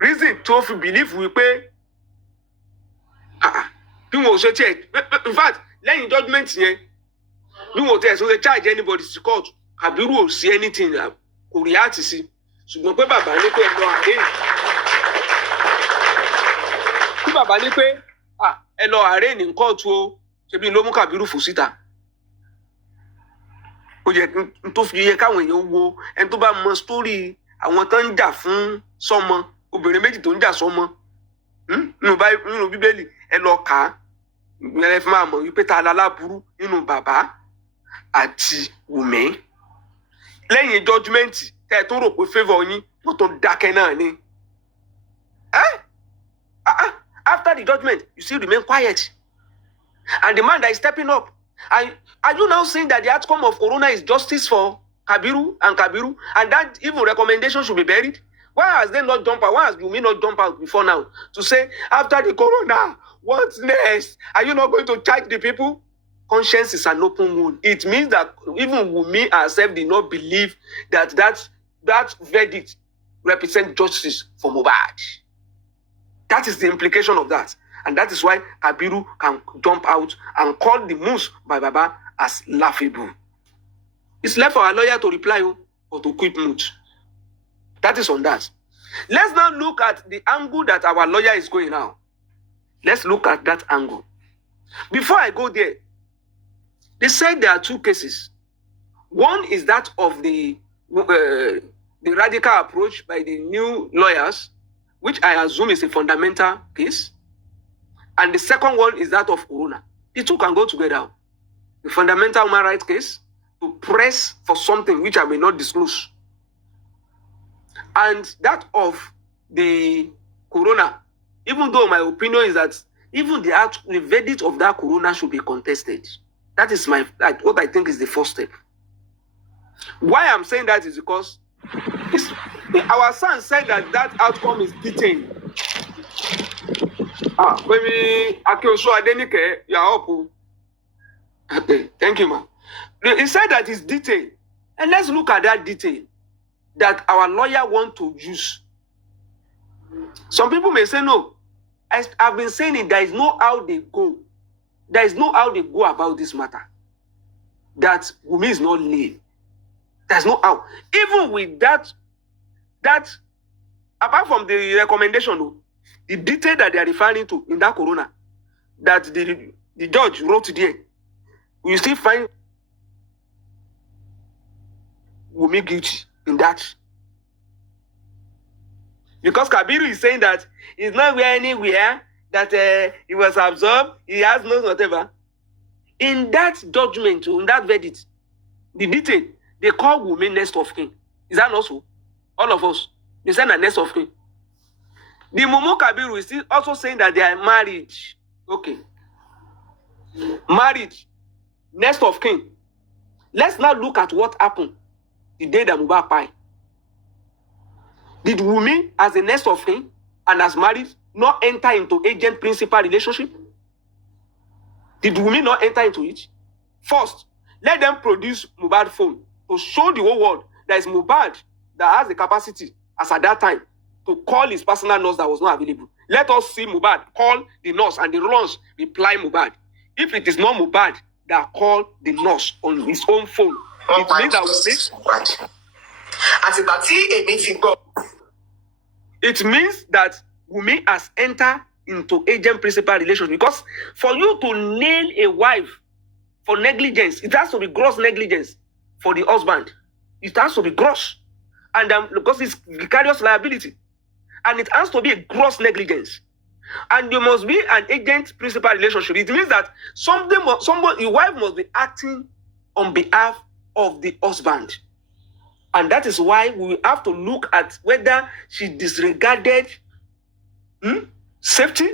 Reason tó fi believe wípé bí wọn ò ṣe tiẹ̀, in fact lẹ́yìn judgement yẹn bí wọn ò tiẹ̀ ṣe charge anybody to court, Kabiru ò sí anything kò react sí, ṣùgbọ́n pé bàbá ní pé ẹ lọ arraign. Tí bàbá ní pé ẹ lọ arraign ní court o, ṣebí ló mú Kabiru fò síta. Ó yẹ tó fi yẹ káwọn èèyàn wo ẹni tó bá mọ story àwọn tó ń jà fún sọmọ, obìnrin méjì tó ń jà sọmọ nínú Bíbélì, ẹ lọ kà á, ẹ fi máa mọ̀ wípé ta la láburú nínú bàbá àti Wùmí. Lẹ́yìn judgement tẹ́ ẹ tó rò pé favour yín wọ́n tó dákẹ́ náà ni. After the judgment you still remain quiet, and the man that is stepping up, and are you now saying that the outcome of corona is justice for Kabiru, and that even recommendation should be buried? Why has they not jumped out? Why has Wunmi not jumped out before now to say after the corona, what's next? Are you not going to charge the people? Conscience is an open wound. It means that even Wunmi herself did not believe that that verdict represents justice for Mohbad. That is the implication of that. And that is why Kabiru can jump out and call the moves by Baba as laughable. It's left for our lawyer to reply or to quit mute. That is on that. Let's now look at the angle that our lawyer is going now. Let's look at that angle. Before I go there, they said there are two cases. One is that of the radical approach by the new lawyers, which I assume is a fundamental case. And the second one is that of corona. The two can go together. The fundamental human rights case to press for something which I may not disclose, and that of the corona, even though my opinion is that even the verdict of that corona should be contested. That is what I think is the first step. Why I'm saying that is because our son said that outcome is detained. Maybe Akioso Adenike, you are up. Thank you, man. He said that it's detailed. And let's look at that detail that our lawyer want to use. Some people may say, no. I've been saying it, there is no how they go. There is no how they go about this matter. That Wunmi is not late. There's no how. Even with that, apart from the recommendation, the detail that they are referring to in that corona, that the judge wrote there, we still find Wunmi guilty in that. Because Kabiru is saying that he's not anywhere, that he was absorbed, he has no whatever. In that judgment, in that verdict, the detail, they call Wunmi next of kin. Is that not so? All of us. They say that next of kin. The Momo Kabiru is still also saying that they are married. Okay. Married. Next of kin. Let's now look at what happened the day that Mohbad died. Did Wunmi, as a next of kin and as married, not enter into agent-principal relationship? Did Wunmi not enter into it? First, let them produce Mohbad phone to show the whole world that is Mohbad that has the capacity, as at that time, to call his personal nurse that was not available. Let us see Mohbad call the nurse and the nurse reply Mohbad. If it is not Mohbad that called the nurse on his own phone, it means that it means that Wunmi has entered into agent-principal relationship. Because for you to nail a wife for negligence, it has to be gross negligence for the husband. It has to be gross. And because it's vicarious liability. And it has to be a gross negligence. And there must be an agent-principal relationship. It means that your wife must be acting on behalf of the husband. And that is why we have to look at whether she disregarded safety,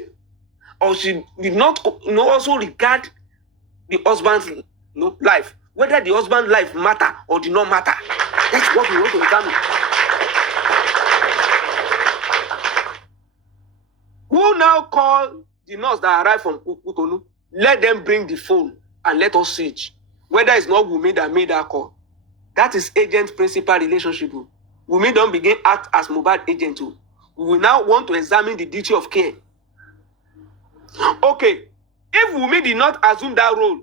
or she did not also regard the husband's life. Whether the husband's life matter or did not matter. That's what we want to examine. Who now called the nurse that arrived from Utonu let them bring the phone and let us see it. Whether it's not Wunmi that made that call. That is agent-principal relationship. Wunmi don't begin act as Mohbad agent. We will now want to examine the duty of care. Okay, if Wunmi did not assume that role,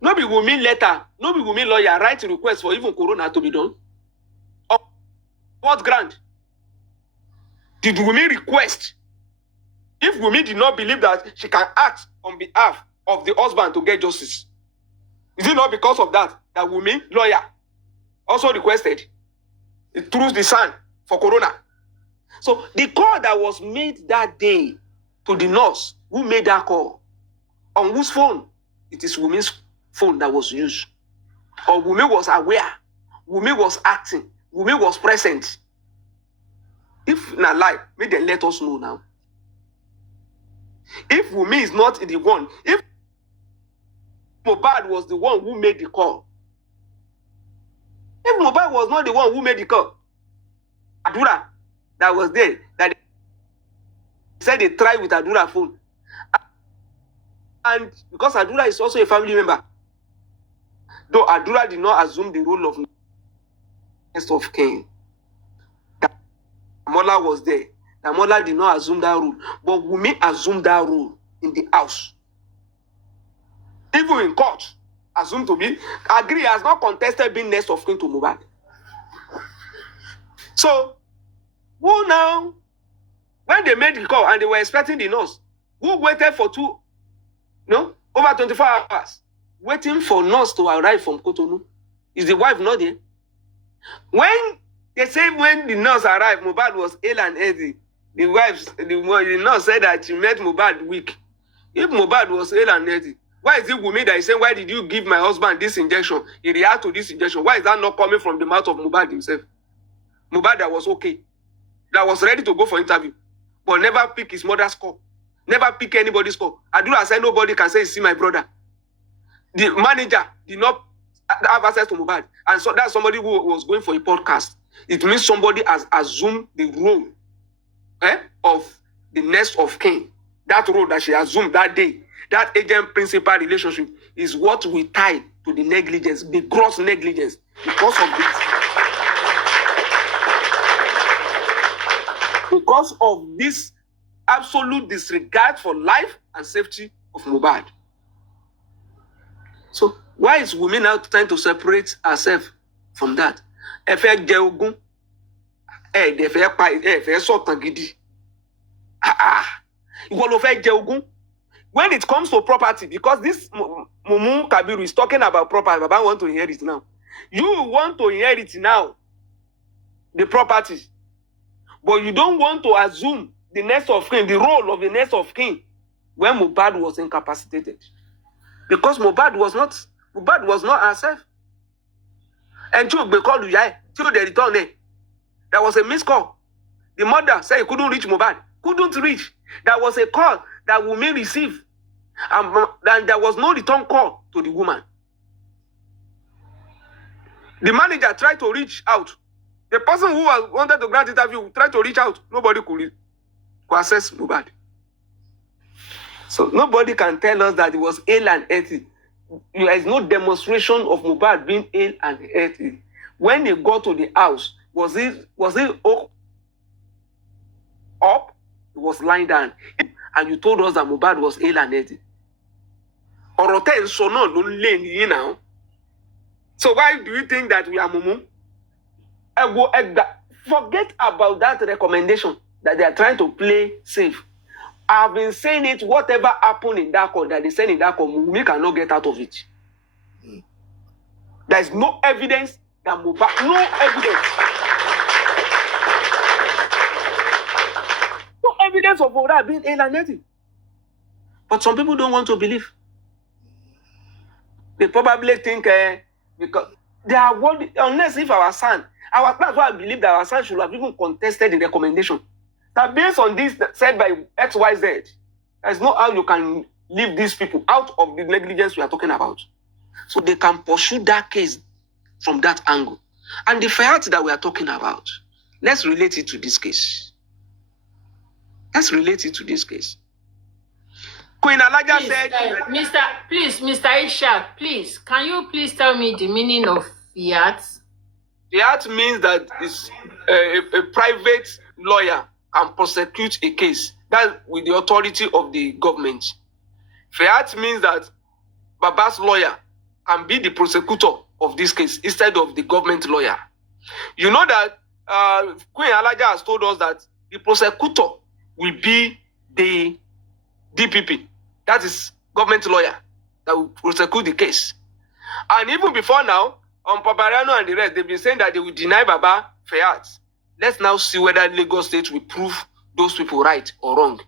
no be Wunmi letter, no be Wunmi lawyer write a request for even Corona to be done. On what ground? Did Wunmi request? If Wunmi did not believe that she can act on behalf of the husband to get justice, is it not because of that Wunmi lawyer also requested through the son for Corona? So the call that was made that day to the nurse, who made that call? On whose phone? It is Wunmi's phone that was used. Or Wunmi was aware. Wunmi was acting. Wunmi was present. If not lie, may they let us know now. If Wunmi is not the one, if Mohbad was the one who made the call, if Mohbad was not the one who made the call, Adura that was there, that said they tried with Adura phone. And because Adura is also a family member, though Adura did not assume the role of next of kin, Mola was there. Mola did not assume that role, but Wunmi assumed that role in the house. Even in court, assumed to be, agree has not contested being next of kin to Mohbad. So, who now, when they made the call and they were expecting the nurse, who waited for over 24 hours, waiting for nurse to arrive from Cotonou? Is the wife not there? When they say when the nurse arrived, Mohbad was ill and healthy. The nurse said that she met Mohbad weak. If Mohbad was ill and healthy, why is it Wunmi that is saying, why did you give my husband this injection? He reacted to this injection. Why is that not coming from the mouth of Mohbad himself? Mohbad that was okay, that was ready to go for interview, but never pick his mother's call, never pick anybody's call. Adura said nobody can say, see my brother. The manager did not have access to Mohbad, and so that's somebody who was going for a podcast. It means somebody has assumed the role of the next of kin. That role that she assumed that day, that agent-principal relationship, is what we tie to the negligence, the gross negligence, because of this. Because of this absolute disregard for life and safety of Mohbad. So why is Wunmi now trying to separate herself from that? When it comes to property, because this Mumu Kabiru is talking about property, Baba want to inherit now. You want to inherit now the property, but you don't want to assume the next of kin, the role of the next of kin, when Mohbad was incapacitated. Because Mohbad was not herself. And to be called Uyai, till they return there. There was a missed call. The mother said he couldn't reach Mohbad. Couldn't reach. There was a call that Wunmi received. And there was no return call to the woman. The manager tried to reach out. The person who wanted to grant interview tried to reach out. Nobody could access Mohbad. So nobody can tell us that it was ill and healthy. There is no demonstration of Mohbad being ill and healthy. When he got to the house, was it up? He was lying down. And you told us that Mohbad was ill and healthy. Now. So why do you think that we are Mumu? Forget about that recommendation that they are trying to play safe. I've been saying it, whatever happened in that court, that they said in that court, Wunmi cannot get out of it. There is no evidence that Mohbad, no evidence. No evidence of Mohbad being alienated. But some people don't want to believe. They probably think because they are worried, unless if our son, that's why I believe that our son should have even contested the recommendation. That based on this said by XYZ, there's no how you can leave these people out of the negligence we are talking about. So they can pursue that case from that angle. And the fact that we are talking about, let's relate it to this case. Let's relate it to this case. Queen Alaja Please, said, Mr. Ishak, please, can you please tell me the meaning of fiat? fiat means that is a private lawyer can prosecute a case. That's with the authority of the government. Fiat means that Baba's lawyer can be the prosecutor of this case instead of the government lawyer. You know that Queen Alaja has told us that the prosecutor will be the DPP. That is government lawyer that will prosecute the case. And even before now, Pabariano and the rest, they've been saying that they will deny Baba fiat. Let's now see whether Lagos State will prove those people right or wrong.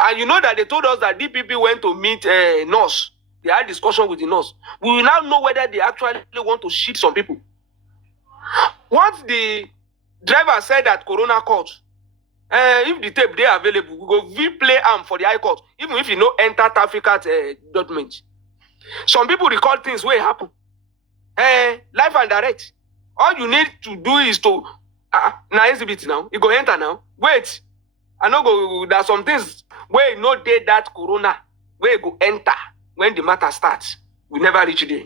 And you know that they told us that DPP went to meet a nurse. They had discussion with the nurse. We will now know whether they actually want to shoot some people. Once the driver said at Corona Court, if the tape they are available, we go replay am for the High Court, even if you know enter traffic at judgment. Some people record things where it happen. Live and direct. All you need to do is to now exhibit now. You go enter now. Wait. I know go there's some things where you know they that Corona where you go enter when the matter starts. We never reach there.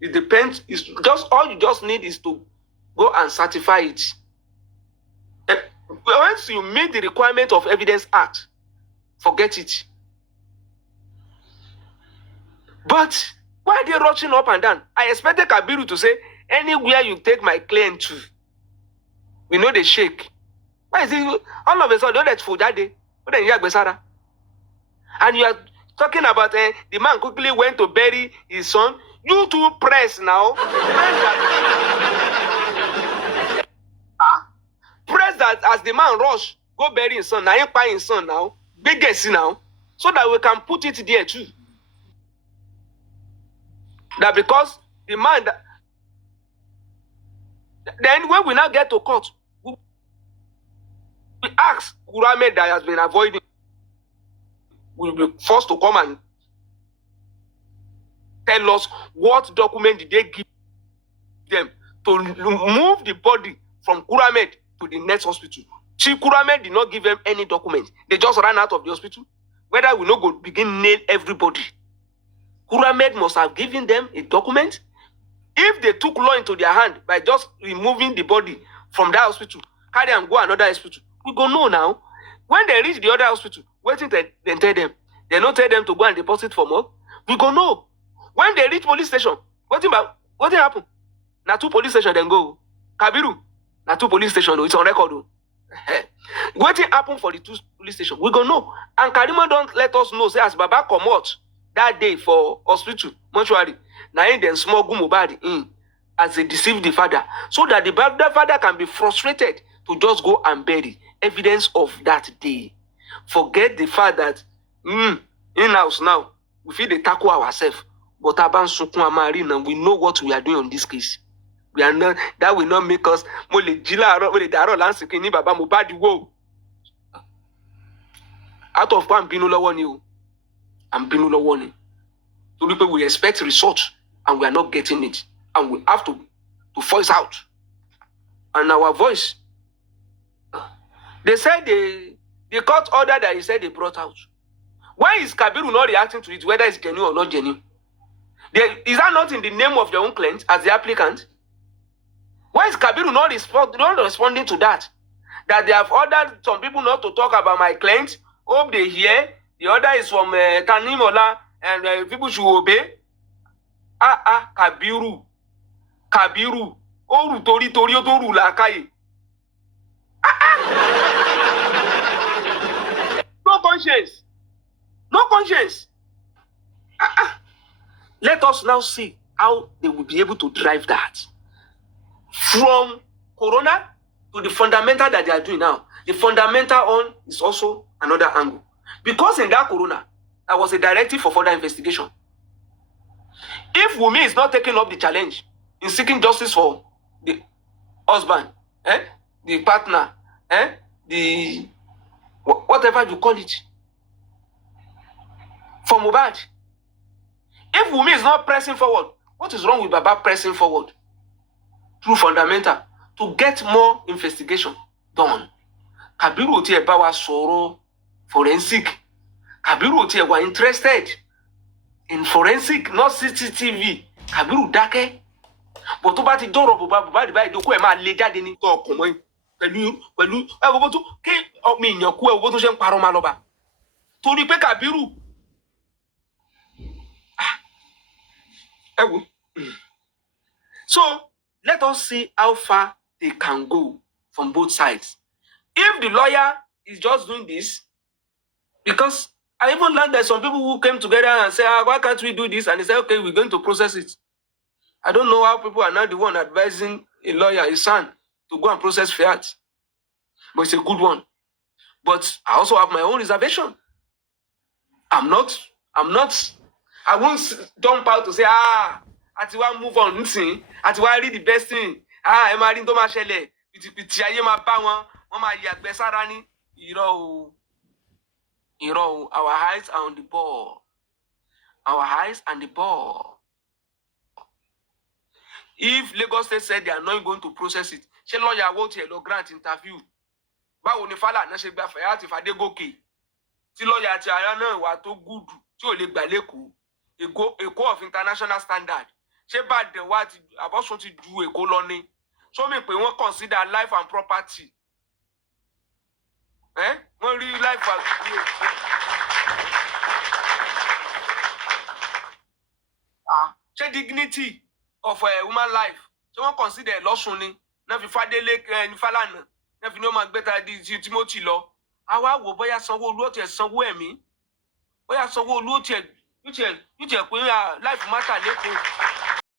It depends. It's just all you just need is to go and certify it. Once you meet the requirement of Evidence Act, forget it. But why are they rushing up and down? I expected Kabiru to say, anywhere you take my client to, we know they shake. Why is it all of a sudden that's for that day? And you are talking about the man quickly went to bury his son. You two press now. Press that as the man rush, go bury his son. Now you buy his son now. Big guess now. So that we can put it there too. That because the man that, then when we now get to court, we ask Kurame that has been avoiding, will be forced to come and tell us what document did they give them to move the body from Kuramed to the next hospital. Chief Kuramed did not give them any document. They just ran out of the hospital. Whether we not go begin nail everybody. Kuramed must have given them a document. If they took law into their hand by just removing the body from that hospital, carry and go another hospital, we go know now. When they reach the other hospital, waiting to then tell them. They don't tell them to go and deposit for more. We go know. When they reach police station, what happened? Now 2 police station then go. Kabiru, now 2 police station, it's on record. What happened for the 2 police station? We go know. And Karima don't let us know. Say as Baba come out that day for hospital, mortuary. Now in then small Gumobadi in as they deceive the father. So that the father can be frustrated to just go and bury evidence of that day. Forget the fact that in-house now, we feel they tackle ourselves. But Aban Sukun Amarina, we know what we are doing on this case. We are not, that will not make us out of one binula warning. And binula warning. So people we expect research and we are not getting it. And we have to voice out. And our voice. They said the court order that he said they brought out. Why is Kabiru not reacting to it, whether it's genuine or not genuine? Is that not in the name of your own client as the applicant? Why is Kabiru not responding to that? That they have ordered some people not to talk about my client. Hope they hear. The order is from Kanimola and people should obey. Kabiru. Oru tori otoru lakaye. No conscience. No conscience. Let us now see how they will be able to drive that. From Corona to the fundamental that they are doing now. The fundamental on is also another angle. Because in that Corona, there was a directive for further investigation. If Wumi is not taking up the challenge in seeking justice for the husband, the partner, the whatever you call it, for Mohbad, if Wumi is not pressing forward, what is wrong with Baba pressing forward? Through fundamental, to get more investigation done. Kabiru Oti Ebawa Soro forensic. Kabiru ò tiẹ̀ wà interested in forensic, not CCTV. Kabiru dákẹ́. But tó bá ti dọ̀rọ̀ Mohbad báyìí dókú ẹ̀ máa lé jáde ní tó ọkùn mọ́ pẹ̀lú ẹ̀wọ̀n tó kí ọmọ èèyàn kú ẹ̀wọ̀n tó ṣe ń parọ́ máa lọ́ba. Torí pé Kabiru ẹ wo. So let us see how far they can go from both sides. If the lawyer is just doing this, because I even learned that some people who came together and said, why can't we do this? And they said, okay, we're going to process it. I don't know how people are not the one advising a lawyer, his son, to go and process fiat. But it's a good one. But I also have my own reservation. I won't jump out to say, àti wá move on nísìn, àti wá read the best thing. Ẹ máa rí tó máa ṣẹlẹ̀, pìtìpìtì ayé máa bá wọ́n máa yàgbẹ́ sára ní. Irọ́ o, our eyes are on the ball. Our eyes and the ball. If Lagos State said they are not going to process it, ṣé lọ́ọ̀yà wo tiẹ̀ lọ grant interview? Báwo ni Fálànà ṣe gba Fẹ̀yàtì Fàdégòkè? Tí lọ́ọ̀yà àti àyà náà wà tó gùdù tí ò lè gbà lẹ́kọ̀ọ́. Èkó of international standard. Ṣé Ìbàdàn wá ti àbọ̀sùn ti ju Èkó lọ ni? Ṣó mi pé wọ́n consider life and property? Wọ́n rí life as ṣé dignity of a woman life ṣé wọ́n consider lọ́sùn ni? Náà fi Fádélé ní Fálànà náà fi ní ó máa gbẹ́ta di Timothy lọ. Àwa wò bóyá Sanwó-Olú ó tiẹ̀ sanwó ẹ̀mí. Bóyá Sanwó-Olú ó tiẹ̀ pé life matter lẹ́kọ̀ọ́.